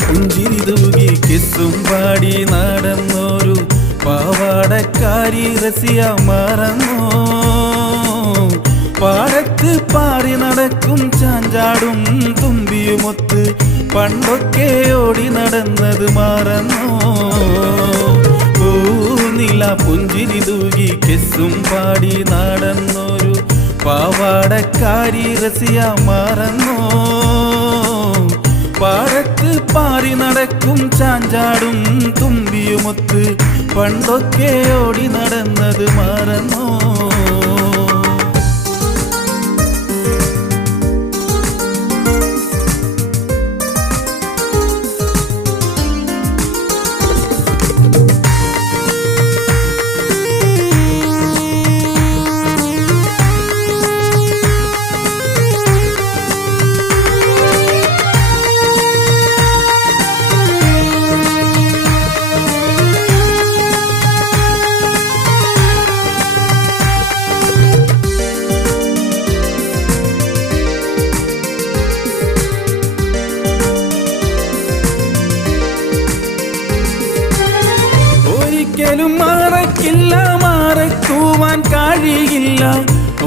പുഞ്ചിരി തൂകി കിസ്സും പാടി നടന്നൊരു പാവാടക്കാരി റസിയ മറന്നോ? പാടത്ത് പാറി നടക്കും ചാഞ്ചാടും തുമ്പിയുമൊത്ത് പണ്ടൊക്കെ ഓടി നടന്നത് മറന്നോ? പൂനില പുഞ്ചിരി തൂകി കിസ്സും പാടി നടന്നൊരു പാവാടക്കാരി റസിയ മറന്നോ? പാടത്ത് പാറി നടക്കും ചാഞ്ചാടും തുമ്പിയുമൊത്ത് പണ്ടൊക്കെ ഓടി നടന്നത് മറന്നോ? ഒരിക്കലും മറക്കില്ല, മറക്കുവാൻ കഴിയില്ല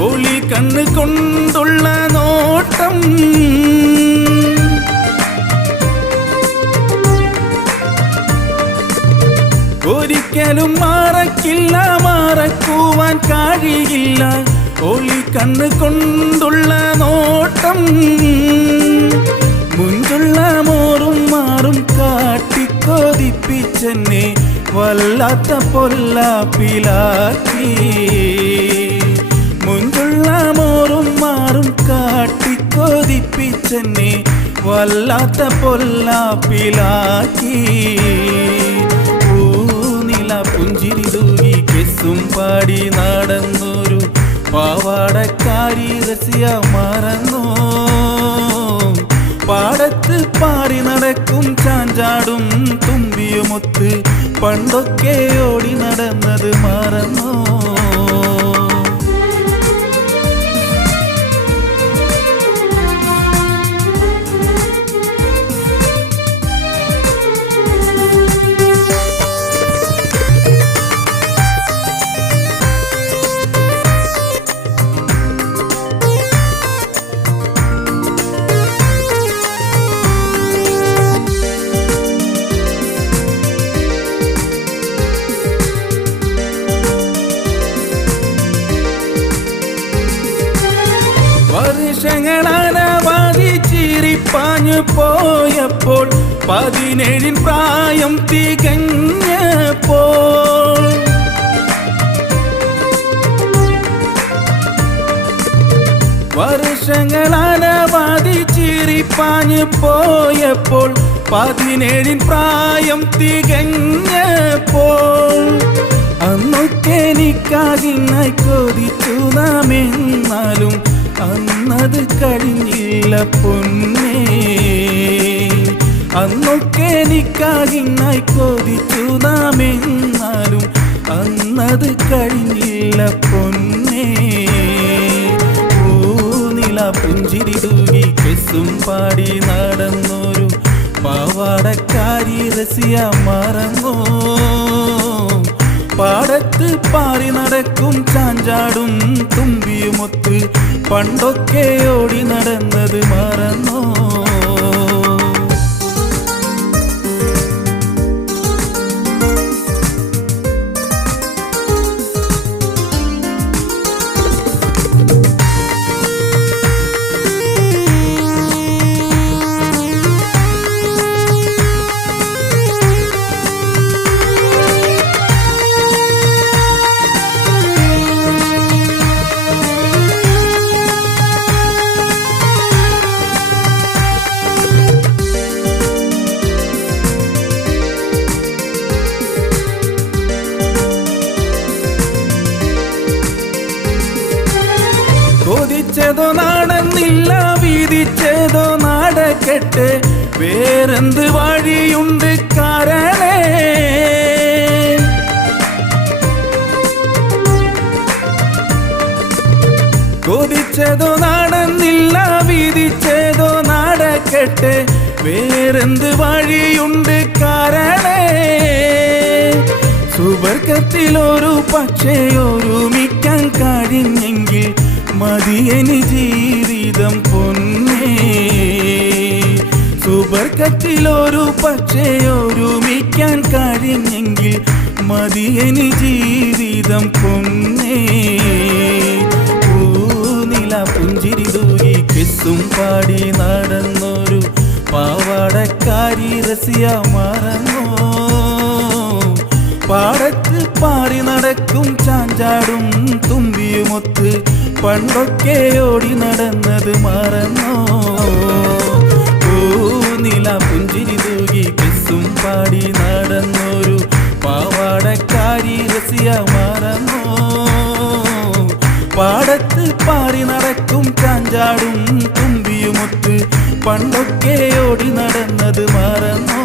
ഒളി കണ്ണ് കൊണ്ടുള്ള നോട്ടം. ഒരിക്കലും മറക്കില്ല, മറക്കുവാൻ കഴിയില്ല ഒളി കണ്ണ് കൊണ്ടുള്ള നോട്ടം. മുഞ്ചുള്ള മോറും മാറും കാട്ടിക്കൊതിപ്പിച്ചെന്നെ വല്ലാത്ത പൊല്ലാപ്പിലാക്കി. മുഞ്ചുള്ള മോറും മാറും കാട്ടിക്കൊതിപ്പിച്ചെന്നെ വല്ലാത്ത പൊല്ലാപ്പിലാക്കി. പൂനില പുഞ്ചിരി തൂകി കിസ്സും പാടി നടന്നൊരു പാവാടക്കാരി റസിയ മറന്നോ? പാടത്ത് പാറി നടക്കും ചാഞ്ചാടും തുമ്പിയുമൊത്ത് പണ്ടൊക്കെ ഓടി നടന്നത് മറന്നോ? വർഷങ്ങളാനവാതി ചിരിപ്പാഞ്ഞു പോയപ്പോൾ 17 പ്രായം തികഞ്ഞപ്പോൾ വർഷങ്ങളാനവാതി ചിരിപ്പാഞ്ഞു പോയപ്പോൾ 17 പ്രായം തികഞ്ഞപ്പോൾ അന്നൊക്കെ എനിക്കാകിനായി കൊതിച്ചു നാം. എന്നാലും അന്നത് കഴിഞ്ഞില്ല പൊന്നേ. അന്നൊക്കെ എനിക്കാകിനായി കൊതിച്ചു നാം. എന്നാലും അന്നത് കഴിഞ്ഞില്ല പൊന്നേ. പൂനില പുഞ്ചിരി തൂകി കിസ്സും പാടി നടന്നൊരു പാവാടക്കാരി റസിയ മറന്നോ? പാടത്ത് പാറി നടക്കും ചാഞ്ചാടും തുമ്പിയുമൊത്ത് പണ്ടൊക്കെ ഓടി നടന്നത് മറന്നോ? കൊതിച്ചതോ നടന്നില്ല, വിധിച്ചതോ നടക്കട്ടെ, വേറെന്ത് വഴിയുണ്ട് കാരണേ? കൊതിച്ചതോ നടന്നില്ല, വിധിച്ചതോ നടക്കട്ടെ, വേറെന്ത് വഴിയുണ്ട് കാരണേ സുവർഗത്തിലൊരു പക്ഷേ ഒരുമിക്കാൻ കഴിഞ്ഞെങ്കിൽ മതിയനി ജീവിതം പൊന്നേ സുവർഗത്തിലൊരു പക്ഷേ ഒരുമിക്കാൻ കഴിഞ്ഞെങ്കിൽ മതിയനി ജീവിതം പൊന്നേ പൂനില പുഞ്ചിരി തൂകി കിസ്സും പാടി നടന്നൊരു പാവാടക്കാരി റസിയ മറന്നോ പാടത്ത് പാറി നടക്കും ചാഞ്ചാടും തുമ്പിയുമൊത്ത് പണ്ടൊക്കെ ഓടി നടന്നത് മറന്നോ പൂനില പുഞ്ചിരി തൂകി കിസ്സും പാടി നടന്നൊരു പാവാടക്കാരി റസിയ മറന്നോ പാടത്ത് പാറി നടക്കും ചാഞ്ചാടും തുമ്പിയുമൊത്ത് പണ്ടൊക്കെ ഓടി നടന്നത് മറന്നോ